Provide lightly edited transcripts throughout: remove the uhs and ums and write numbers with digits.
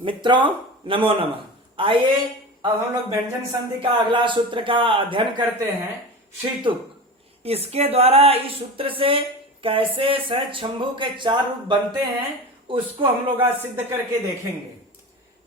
मित्रों नमो नमः। आइए अब हम लोग व्यंजन संधि का अगला सूत्र का अध्ययन करते हैं, शीतुक। इसके द्वारा इस सूत्र से कैसे सहज शंभु के चार रूप बनते हैं उसको हम लोग आज सिद्ध करके देखेंगे।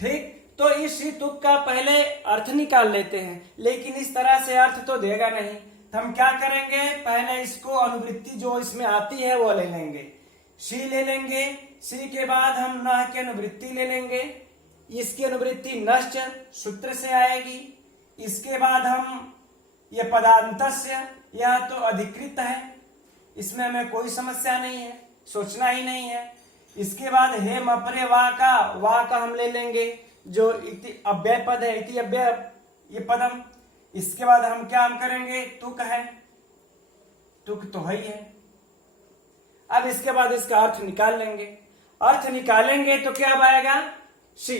ठीक, तो इस शीतुक का पहले अर्थ निकाल लेते हैं, लेकिन इस तरह से अर्थ तो देगा नहीं। तो हम क्या करेंगे, पहले इसको अनुवृत्ति जो इसमें आती है वो ले लेंगे। शी ले लेंगे, सी के बाद हम न की अनुवृत्ति ले लेंगे। इसकी अनुवृत्ति नश्च सूत्र से आएगी। इसके बाद हम ये पदांतस्य, यह तो अधिकृत है, इसमें हमें कोई समस्या नहीं है, सोचना ही नहीं है। इसके बाद हे मपरे वा का हम ले लेंगे जो इति अव्यय पद है, इति अव्यय ये पदम। इसके बाद हम क्या हम करेंगे, तुक है, तुक तो है ही है। अब इसके बाद इसका अर्थ निकाल लेंगे। अर्थ निकालेंगे तो क्या आएगा, शी।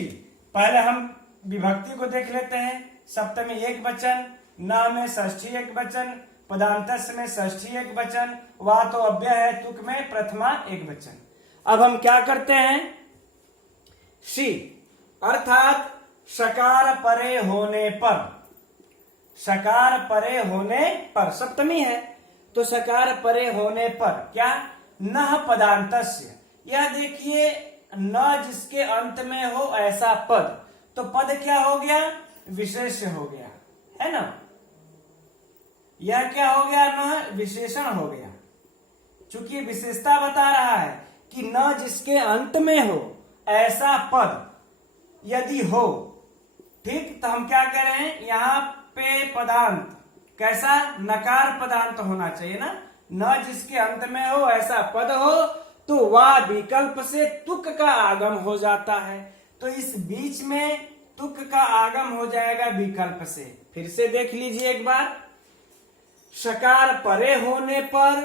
पहले हम विभक्ति को देख लेते हैं। सप्तमी एक वचन, ना में षष्ठी एक वचन, पदांतस में षष्ठी एक वचन, वा तो अव्यय है, तुक में प्रथमा एक वचन। अब हम क्या करते हैं, शी अर्थात शकार परे होने पर, शकार परे होने पर सप्तमी है तो शकार परे होने पर क्या, न पदांतस्य। यह देखिए न जिसके अंत में हो ऐसा पद, तो पद क्या हो गया, विशेष हो गया, है ना। यह क्या हो गया, न विशेषण हो गया। चूंकि विशेषता बता रहा है कि न जिसके अंत में हो ऐसा पद यदि हो, ठीक, तो हम क्या करें, यहाँ पे पदांत कैसा, नकार पदांत होना चाहिए ना। न जिसके अंत में हो ऐसा पद हो तो वह विकल्प से तुक का आगम हो जाता है। तो इस बीच में तुक का आगम हो जाएगा विकल्प से। फिर से देख लीजिए एक बार, शकार परे होने पर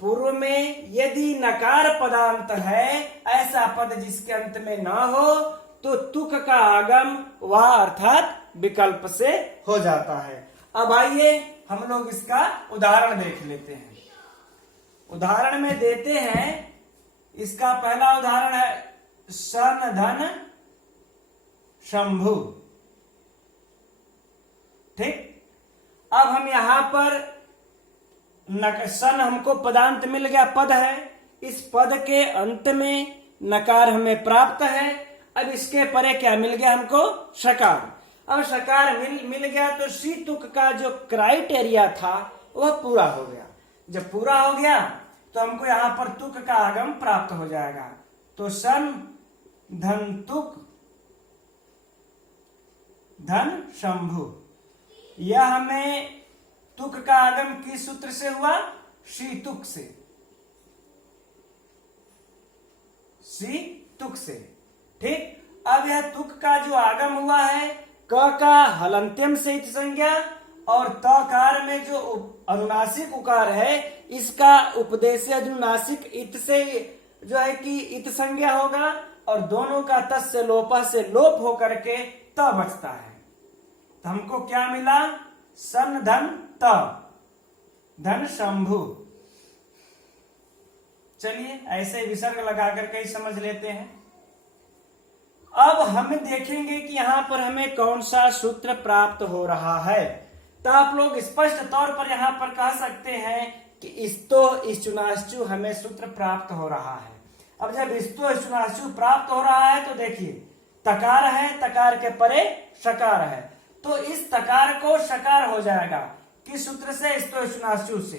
पूर्व में यदि नकार पदांत है, ऐसा पद जिसके अंत में न हो तो तुक का आगम वह अर्थात विकल्प से हो जाता है। अब आइए हम लोग इसका उदाहरण देख लेते हैं। उदाहरण में देते हैं, इसका पहला उदाहरण है सन धन शंभु। ठीक, अब हम यहां पर सन हमको पदांत मिल गया, पद है, इस पद के अंत में नकार हमें प्राप्त है। अब इसके परे क्या मिल गया हमको, शकार। अब शकार मिल गया तो शी तुक का जो क्राइटेरिया था वह पूरा हो गया। जब पूरा हो गया तो हमको यहाँ पर तुक का आगम प्राप्त हो जाएगा। तो सन धन तुक धन शंभु, यह हमें तुक का आगम किस सूत्र से हुआ, शी तुक से, शी तुक से। ठीक, अब यह तुक का जो आगम हुआ है, क का हलंत्यम से इत संज्ञा और तकार में जो अनुनासिक उकार है, इसका उपदेश अनुनासिक इत से जो है कि इत संज्ञा होगा और दोनों का तस् से लोपा से लोप होकर के त बचता है। तो हमको क्या मिला, सन धन त धन शंभु। चलिए ऐसे विसर्ग लगा करके ही समझ लेते हैं। अब हम देखेंगे कि यहाँ पर हमें कौन सा सूत्र प्राप्त हो रहा है। तो आप लोग स्पष्ट तौर पर यहाँ पर कह सकते हैं कि इस्तो इश्चुनाश्चु हमें सूत्र प्राप्त हो रहा है। अब जब इस्तो इश्चुनाश्चु प्राप्त हो रहा है तो देखिए तकार है, तकार के परे शकार है, तो इस तकार को शकार हो जाएगा किस सूत्र से, इस्तो इश्चुनाश्चु से।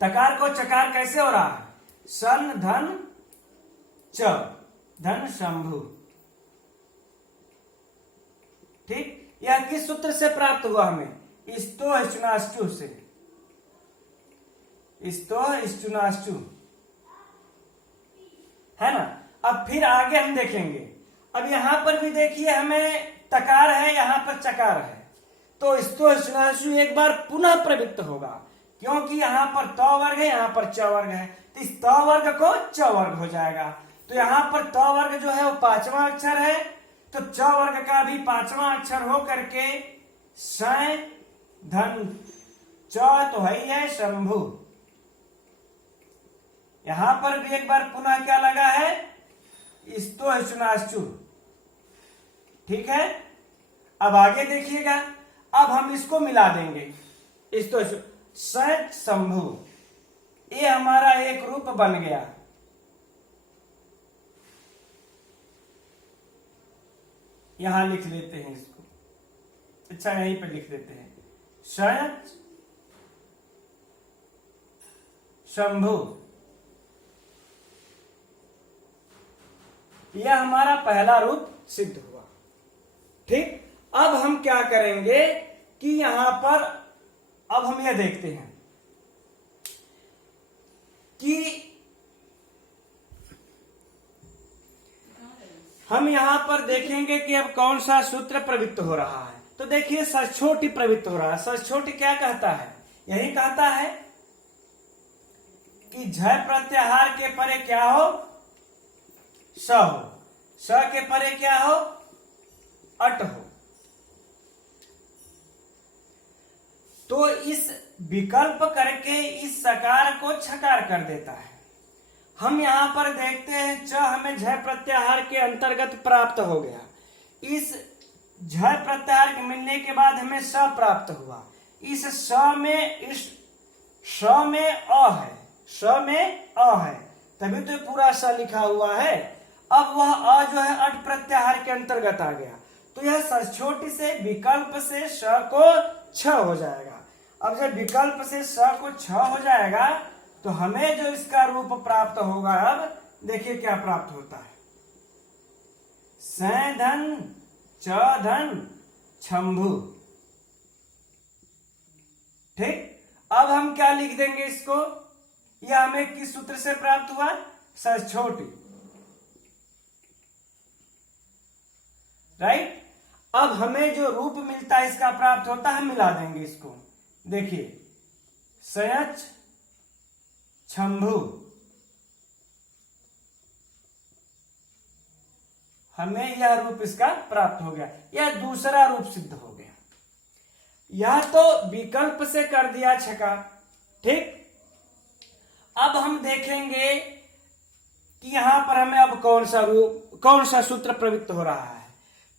तकार को चकार कैसे हो रहा है, सन धन च धन शंभु। ठीक, यह किस सूत्र से प्राप्त हुआ हमें, इस्तो इश्चुनाश्चु से, इस्तो इश्चुनाश्चु, है ना। अब फिर आगे हम देखेंगे। अब यहां पर भी देखिए हमें तकार है, यहां पर चकार है, तो इस्तो इश्चुनाश्चु एक बार पुनः प्रवृत्त होगा, क्योंकि यहां पर त वर्ग है, यहां पर च वर्ग है, तो इस त वर्ग को च वर्ग हो जाएगा। तो यहाँ पर त वर्ग जो है वो पांचवा अक्षर है, तो च वर्ग का भी पांचवा अक्षर हो करके स धन च तो है ही है शंभु। यहाँ पर भी एक बार पुनः क्या लगा है, स्तो है चुनाश्चुर। ठीक है, अब आगे देखिएगा, अब हम इसको मिला देंगे, स्तो सच शंभु, ये हमारा एक रूप बन गया। यहां लिख लेते हैं इसको, अच्छा यहीं पे लिख देते हैं, सच शंभु, यह हमारा पहला रूप सिद्ध हुआ। ठीक, अब हम क्या करेंगे कि यहां पर अब हम यह देखते हैं कि हम यहां पर देखेंगे कि अब कौन सा सूत्र प्रवृत्त हो रहा है। तो देखिए सचोटी प्रवृत्त हो रहा है। सचोटी क्या कहता है, यही कहता है कि झ प्रत्याहार के परे क्या हो, स हो, स के परे क्या हो, अट हो। तो इस विकल्प करके इस सकार को छकार कर देता है। हम यहां पर देखते हैं च हमें झ प्रत्याहार के अंतर्गत प्राप्त हो गया। इस झ प्रत्याहार के मिलने के बाद हमें स प्राप्त हुआ। इस स में इस स में अ है, स में अ है, तभी तो पूरा स लिखा हुआ है। अब वह अ जो है अट प्रत्याहार के अंतर्गत आ गया, तो यह सचोटी से विकल्प से स को छ हो जाएगा। अब जब विकल्प से स को छ हो जाएगा तो हमें जो इसका रूप प्राप्त होगा, अब देखिए क्या प्राप्त होता है, सैधन च धन शंभु। ठीक, अब हम क्या लिख देंगे इसको, यह हमें किस सूत्र से प्राप्त हुआ, सचोटी। राइट, अब हमें जो रूप मिलता है इसका प्राप्त होता है, मिला देंगे इसको। देखिए सयच शंभु, हमें यह रूप इसका प्राप्त हो गया, यह दूसरा रूप सिद्ध हो गया। यह तो विकल्प से कर दिया छका। ठीक, अब हम देखेंगे कि यहां पर हमें अब कौन सा रूप, कौन सा सूत्र प्रवृत्त हो रहा है।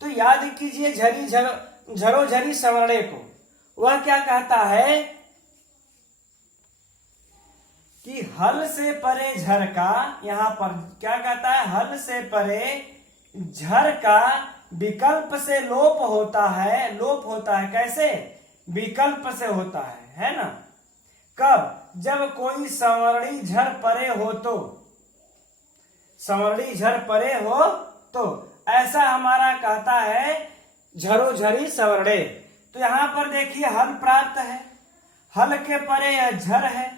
तो याद कीजिए झरी झरो झरी सवर्णे को, वह क्या कहता है कि हल से परे झर का, यहां पर क्या कहता है, हल से परे झर का विकल्प से लोप होता है। लोप होता है कैसे, विकल्प से होता है ना। कब, जब कोई संवर्णी झर परे हो तो, संवर्णी झर परे हो तो, ऐसा हमारा कहता है झरो झरी सवर्णे। तो यहां पर देखिए हल प्राप्त है, हल के परे यह झर है,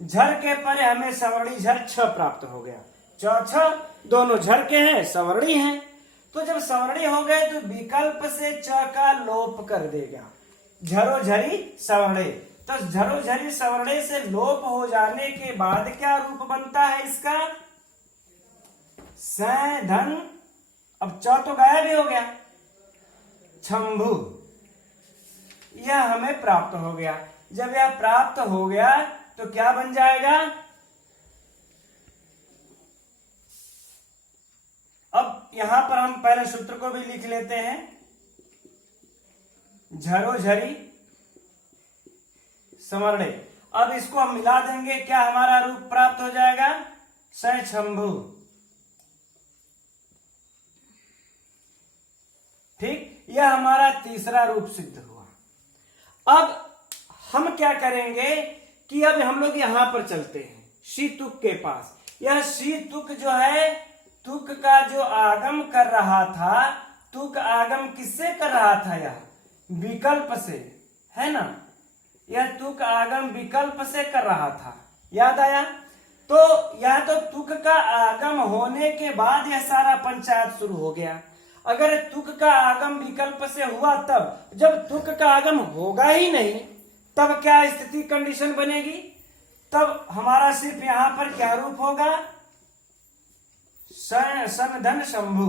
झर के परे हमें सवर्णी झर छ प्राप्त हो गया। च छ दोनों झर के हैं, सवर्णी हैं। तो जब सवर्णी हो गए तो विकल्प से च का लोप कर देगा, झरो झरी सवर्णे। तो झरो झरी सवर्णे से लोप हो जाने के बाद क्या रूप बनता है इसका, सैधन, अब च तो गायब ही हो गया, शंभु, यह हमें प्राप्त हो गया। जब यह प्राप्त हो गया तो क्या बन जाएगा, अब यहां पर हम पहले सूत्र को भी लिख लेते हैं, झरो झरी सवर्णे। अब इसको हम मिला देंगे, क्या हमारा रूप प्राप्त हो जाएगा, सय शंभु। ठीक, यह हमारा तीसरा रूप सिद्ध हुआ। अब हम क्या करेंगे कि अब हम लोग यहां पर चलते हैं शी तुक के पास। यह शी तुक जो है, तुक का जो आगम कर रहा था, तुक आगम किससे कर रहा था, यह विकल्प से, है ना। यह तुक आगम विकल्प से कर रहा था, याद आया। तो यह तो तुक का आगम होने के बाद यह सारा पंचायत शुरू हो गया। अगर तुक का आगम विकल्प से हुआ तब, जब तुक का आगम होगा ही नहीं तब क्या स्थिति कंडीशन बनेगी, तब हमारा सिर्फ यहां पर क्या रूप होगा, सन धन शंभु।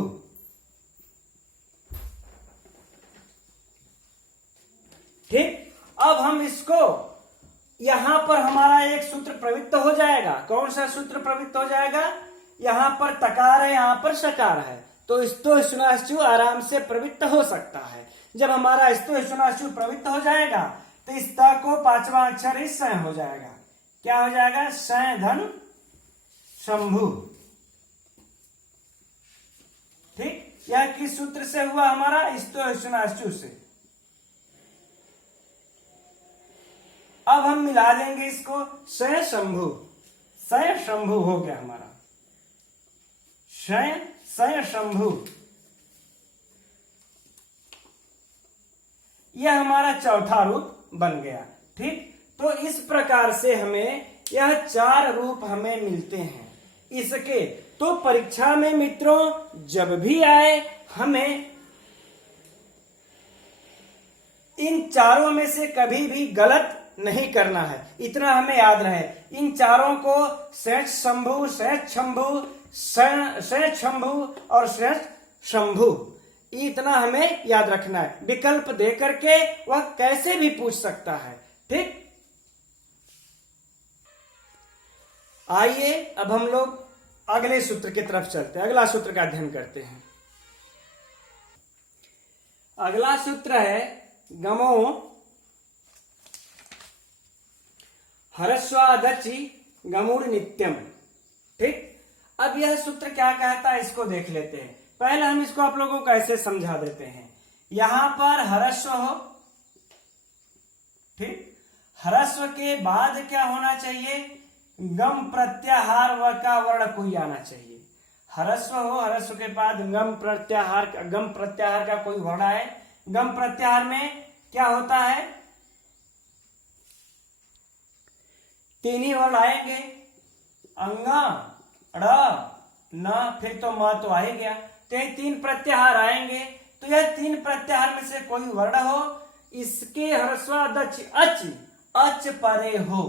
ठीक, अब हम इसको यहां पर हमारा एक सूत्र प्रवृत्त हो जाएगा। कौन सा सूत्र प्रवृत्त हो जाएगा, यहाँ पर तकार है, यहाँ पर शकार है, तो स्तो सुनाशु आराम से प्रवृत्त हो सकता है। जब हमारा स्तो सुनाशु प्रवृत्त हो जाएगा तो इस त को पांचवा अक्षर ही स हो जाएगा। क्या हो जाएगा? स धन शंभु। ठीक, यह किस सूत्र से हुआ? हमारा स्तो सुनाशु से। अब हम मिला देंगे इसको, स शंभु। स शंभु हो गया हमारा, स शंभु। यह हमारा चौथा रूप बन गया। ठीक, तो इस प्रकार से हमें यह 4 रूप हमें मिलते हैं इसके। तो परीक्षा में मित्रों जब भी आए हमें इन चारों में से कभी भी गलत नहीं करना है, इतना हमें याद रहे। इन चारों को सेठ शंभु, सेठ शंभु, सेठ शंभु और सेठ शंभु, इतना हमें याद रखना है। विकल्प दे करके वह कैसे भी पूछ सकता है। ठीक, आइए अब हम लोग अगले सूत्र की तरफ चलते हैं, अगला सूत्र का अध्ययन करते हैं। अगला सूत्र है गमो हरस्वादचि गमुड़ नित्यम। ठीक, अब यह सूत्र क्या कहता है इसको देख लेते हैं। पहले हम इसको आप लोगों को कैसे समझा देते हैं। यहां पर हरस्व हो, ठीक, हरस्व के बाद क्या होना चाहिए? गम प्रत्याहार व का वर्ण कोई आना चाहिए। हरस्व हो, हरस्व के बाद गम प्रत्याहार का कोई वर्ण आए। गम प्रत्याहार में क्या होता है? 3 ही वर्ण आएंगे, अंगा, ड़, न, फिर तो म तो आ ही गया। तो ये 3 प्रत्याहार आएंगे। तो यह 3 प्रत्याहार में से कोई वर्ण हो, इसके हरस्वादच अच, अच परे हो।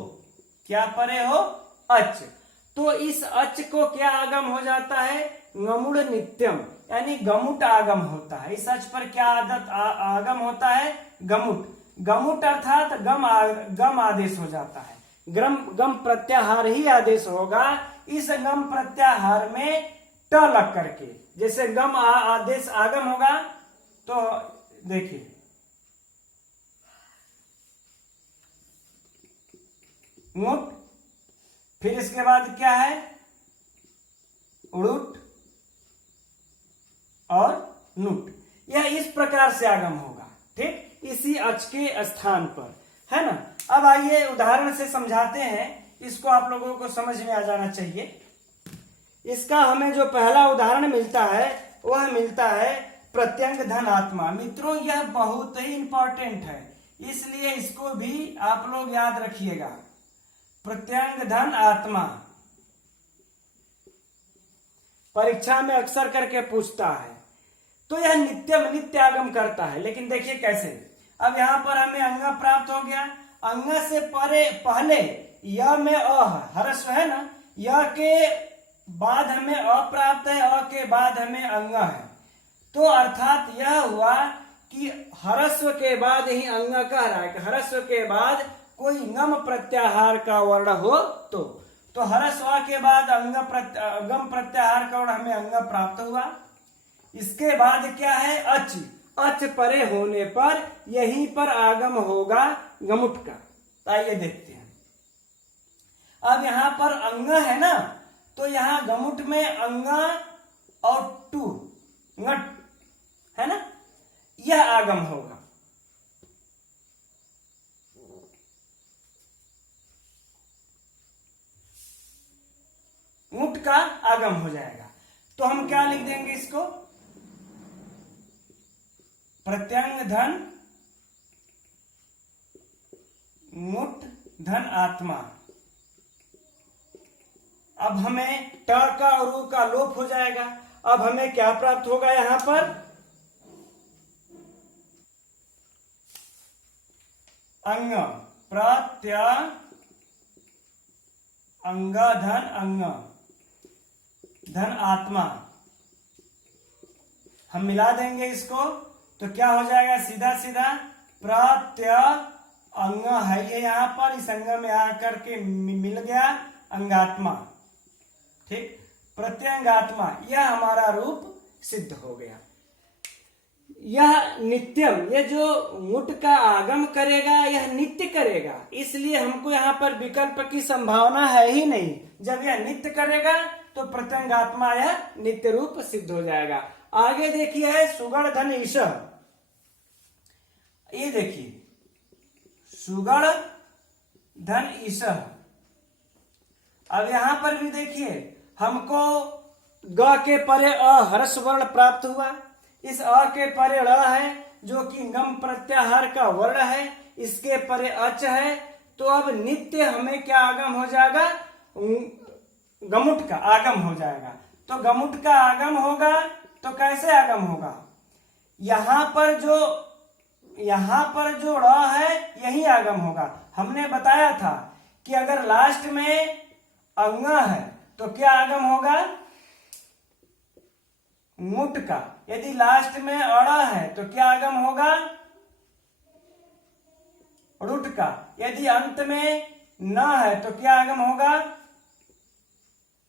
क्या परे हो? अच। तो इस अच को क्या आगम हो जाता है? गमुड़ नित्यम, यानी गमुट आगम होता है। इस अच पर क्या आगम होता है? गमुट। गमुट अर्थात गम आदेश हो जाता है। गम प्रत्याहार ही आदेश होगा। इस गम प्रत्याहार में ट लग करके, जैसे गम आदेश आगम होगा तो देखिए मुट, फिर इसके बाद क्या है? उड़ुट और नुट। यह इस प्रकार से आगम होगा। ठीक, इसी अच के स्थान पर, है ना। अब आइए उदाहरण से समझाते हैं, इसको आप लोगों को समझ में आ जाना चाहिए। इसका हमें जो पहला उदाहरण मिलता है वह मिलता है प्रत्यंग धन आत्मा। मित्रों यह बहुत ही इंपॉर्टेंट है, इसलिए इसको भी आप लोग याद रखिएगा। प्रत्यंग धन आत्मा परीक्षा में अक्सर करके पूछता है। तो यह नित्य आगम करता है, लेकिन देखिए कैसे। अब यहां पर हमें अंग प्राप्त हो गया। अंग से पहले य में अ हरस्व है ना, य के बाद हमें अ प्राप्त है, अ के बाद हमें अंग है। तो अर्थात यह हुआ कि हरस्व के बाद ही अंग कह रहा है कि हरस्व के बाद कोई गम प्रत्याहार का वर्ण हो तो हरस्व के बाद गम प्रत्याहार का वर्ण हमें अंग प्राप्त हुआ। इसके बाद क्या है? अच। अच परे होने पर यहीं पर आगम होगा गमुट का। आइए देखते हैं। अब यहां पर अंग है ना, तो यहां गमुट में अंगा और टू ngट है ना, यह आगम होगा। मुट का आगम हो जाएगा। तो हम क्या लिख देंगे इसको? प्रत्यंग धन मुट धन आत्मा। अब हमें ट का और रू का लोप हो जाएगा। अब हमें क्या प्राप्त होगा? यहां पर अंग प्रत्या अंग धन आत्मा। हम मिला देंगे इसको तो क्या हो जाएगा? सीधा सीधा प्रत्य अंग है ये, यहां पर इस अंग में आकर के मिल गया अंगात्मा। ठीक, प्रत्यंगात्मा, यह हमारा रूप सिद्ध हो गया। यह नित्यम, ये जो मुट का आगम करेगा यह नित्य करेगा, इसलिए हमको यहाँ पर विकल्प की संभावना है ही नहीं। जब यह नित्य करेगा तो प्रत्यंगात्मा यह नित्य रूप सिद्ध हो जाएगा। आगे देखिए है सुगण धन ईश, ये देखिए सुगण धन ईश। अब यहां पर भी देखिए हमको ग के परे अ हर्ष वर्ण प्राप्त हुआ। इस अ के परे ड़ है जो कि गम प्रत्याहार का वर्ण है, इसके परे अच है, तो अब नित्य हमें क्या आगम हो जाएगा, गमुट का आगम हो जाएगा। तो गमुट का आगम होगा तो कैसे आगम होगा, यहां पर जो ड़ है यही आगम होगा। हमने बताया था कि अगर लास्ट में अंगा है तो क्या आगम होगा, मुट का। यदि लास्ट में अड़ा है तो क्या आगम होगा, रुट का। यदि अंत में न है तो क्या आगम होगा,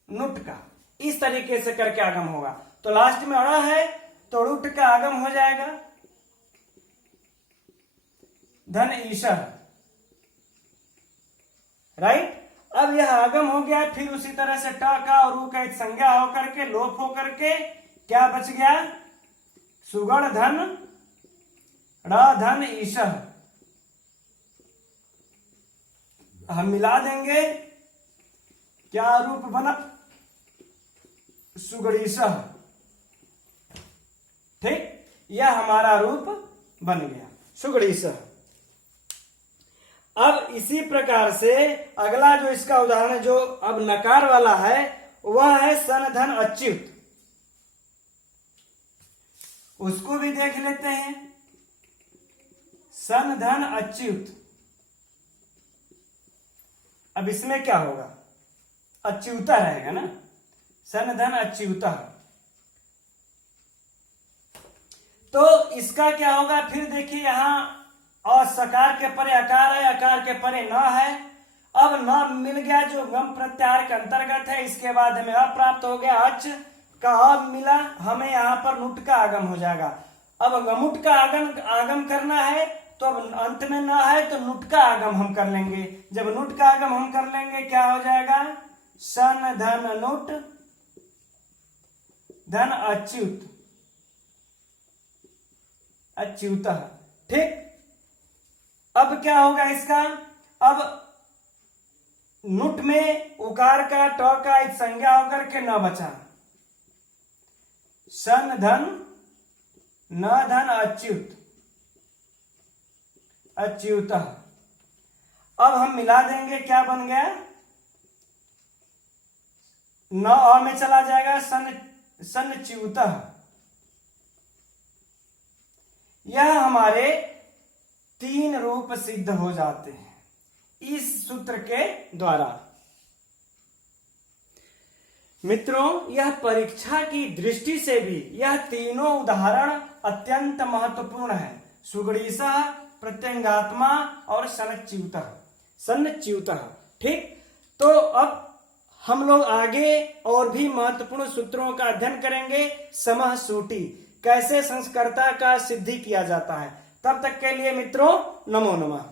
नुट का। इस तरीके से करके आगम होगा। तो लास्ट में अड़ा है तो रुट का आगम हो जाएगा, धन ईशः, राइट। अब यह आगम हो गया, फिर उसी तरह से ट का और रू का एक संज्ञा होकर के लोप होकर के क्या बच गया, सुगण धन ड़ धन ईशः। हम मिला देंगे, क्या रूप बना, सुगणीशः। ठीक, यह हमारा रूप बन गया सुगणीशः। अब इसी प्रकार से अगला जो इसका उदाहरण जो अब नकार वाला है वह है सन धन अच्युत। उसको भी देख लेते हैं। सन धन अच्युत, अब इसमें क्या होगा, अच्युता रहेगा ना, सन धन अच्युता। तो इसका क्या होगा, फिर देखिए यहां और सकार के परे अकार है, अकार के परे न है। अब न मिल गया जो गम प्रत्याहार के अंतर्गत है, इसके बाद हमें अ प्राप्त हो गया, अच का अ मिला, हमें यहाँ पर नुट का आगम हो जाएगा। अब गमुट का आगम करना है तो अब अंत में न है तो नुट का आगम हम कर लेंगे। जब नुट का आगम हम कर लेंगे क्या हो जाएगा, सन धन नुट धन अच्युत, अच्युत। ठीक, अब क्या होगा इसका, अब नुट में उकार का ट का एक संज्ञा होकर के न बचा, सन धन न धन अच्युत, अच्युत। अब हम मिला देंगे, क्या बन गया, न अ में चला जाएगा, सन च्युत। यह हमारे 3 रूप सिद्ध हो जाते हैं इस सूत्र के द्वारा। मित्रों, यह परीक्षा की दृष्टि से भी यह तीनों उदाहरण अत्यंत महत्वपूर्ण है। सुगणीशः, प्रत्यंगात्मा और सनच्युतः। ठीक, तो अब हम लोग आगे और भी महत्वपूर्ण सूत्रों का अध्ययन करेंगे। समः सूटी, कैसे संस्कर्ता का सिद्धि किया जाता है। तब तक के लिए मित्रों, नमो नमः।